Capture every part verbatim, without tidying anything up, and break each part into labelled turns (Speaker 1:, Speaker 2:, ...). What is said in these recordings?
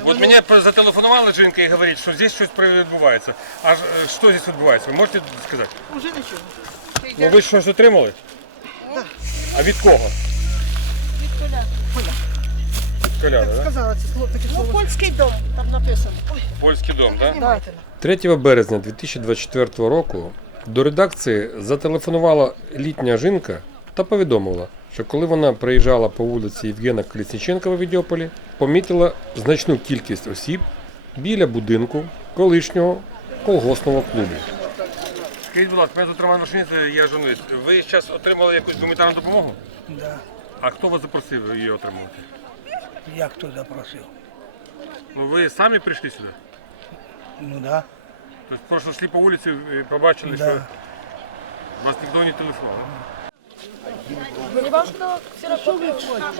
Speaker 1: Вот меня зателефонувала жінка і говорить, що здесь щось відбувається. А що здесь відбувається? Ви можете сказати?
Speaker 2: Уже нічого.
Speaker 1: Ну ви щось отримали?
Speaker 2: Так.
Speaker 1: А від кого?
Speaker 2: Від Коля. Коля.
Speaker 1: Коляда,
Speaker 2: Так
Speaker 1: да?
Speaker 2: сказала це слово, таке
Speaker 3: Ну,
Speaker 2: слово.
Speaker 3: польський дом, там написано. Ой,
Speaker 1: Польський дом, так?
Speaker 2: Да.
Speaker 4: третього березня дві тисячі двадцять четвертого року до редакції зателефонувала літня жінка та повідомила, що коли вона приїжджала по вулиці Євгена Колесніченка в Авідіополі, помітила значну кількість осіб біля будинку колишнього колгоспного клубу.
Speaker 1: Скажіть, будь ласка, мене тут Роман Машиніст, я журналіст. Ви зараз отримали якусь гуманітарну допомогу?
Speaker 5: Да.
Speaker 1: А хто вас запросив її отримувати?
Speaker 5: Як хто запросив?
Speaker 1: Ну ви самі прийшли сюди?
Speaker 5: Ну да.
Speaker 1: Тобто просто йшли по вулиці і побачили,
Speaker 5: Да.
Speaker 1: що вас ніхто не телефонував?
Speaker 3: не важно, все равно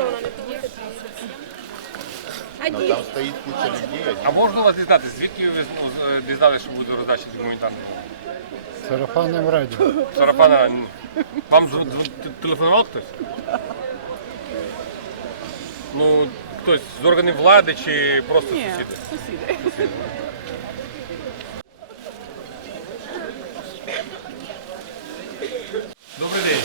Speaker 6: Ну, там стоит куча людей.
Speaker 1: А можна вас дізнатися, звідки ви ну, з- дізналися, що буде роздача гуманітарної допомоги?
Speaker 7: Сарафанным радио.
Speaker 1: Сарафана, ну, вам дз- дз- т- телефонував хтось? Ну, хтось з органів влади чи просто сусіди? Сусіди. Добрий день.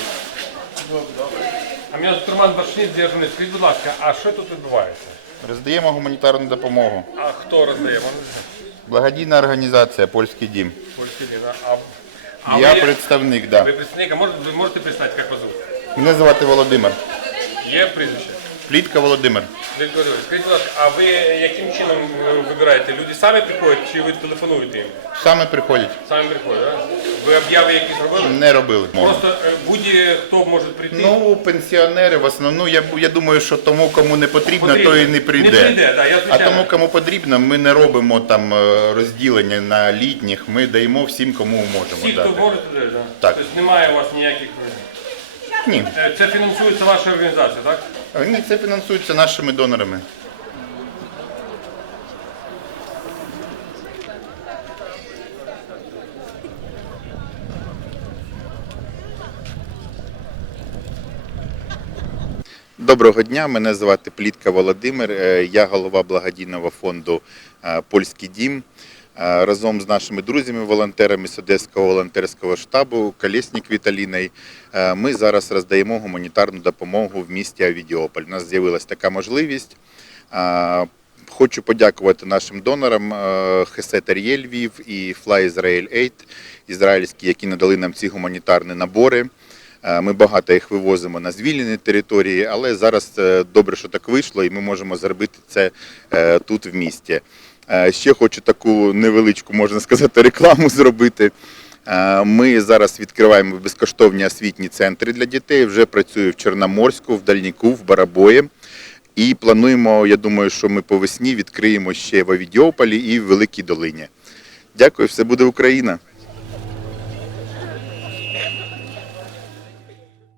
Speaker 1: А мене тут Роман Башніт, я журналіст. Скажіть, будь ласка, а що тут відбувається?
Speaker 6: Роздаємо гуманітарну допомогу.
Speaker 1: А хто роздає? Можна знати?
Speaker 6: Благодійна організація «Польський дім».
Speaker 1: Польський дім, а? А
Speaker 6: Я
Speaker 1: ви,
Speaker 6: представник, да.
Speaker 1: ви представник, а можете, ви можете представити, як вас звуть?
Speaker 6: Мене звати Володимир.
Speaker 1: Є прізвище?
Speaker 6: Плітка Володимир.
Speaker 1: Скажіть, будь ласка, а ви яким чином е, вибираєте? Люди самі приходять чи ви телефонуєте їм?
Speaker 6: Саме приходять.
Speaker 1: Самі приходять, так? Ви об'яви якісь робили?
Speaker 6: Не робили.
Speaker 1: Просто е, будь-хто може прийти?
Speaker 6: Ну, пенсіонери в основному, я, я думаю, що тому, кому не потрібно,
Speaker 1: Потрібно.
Speaker 6: той і не прийде.
Speaker 1: Не прийде, да, я
Speaker 6: А
Speaker 1: звичайно.
Speaker 6: тому, кому потрібно, ми не робимо там е, розділення на літніх, ми даємо всім, кому можемо
Speaker 1: Всі, хто
Speaker 6: дати.
Speaker 1: може, туди, да?
Speaker 6: Так.
Speaker 1: Тобто немає у вас ніяких...
Speaker 6: Ні.
Speaker 1: Е, Це фінансується ваша організація, так?
Speaker 6: Ні, це фінансується нашими донорами. Доброго дня, мене звати Плітка Володимир, е, я голова благодійного фонду е, «Польський дім». Е, Разом з нашими друзями-волонтерами з Одеського волонтерського штабу Колєснік Віталіною е, ми зараз роздаємо гуманітарну допомогу в місті Авідіополь. У нас з'явилася така можливість. Е, Хочу подякувати нашим донорам е, Хесет Ар'є Львів і Fly Israel Aid ізраїльські, які надали нам ці гуманітарні набори. Ми багато їх вивозимо на звільнені території, але зараз добре, що так вийшло, і ми можемо зробити це тут в місті. Ще хочу таку невеличку, можна сказати, рекламу зробити. Ми зараз відкриваємо безкоштовні освітні центри для дітей, вже працюю в Чорноморську, в Дальніку, в Барабої. І плануємо, я думаю, що ми по весні відкриємо ще в Авідіополі і в Великій Долині. Дякую, все буде Україна!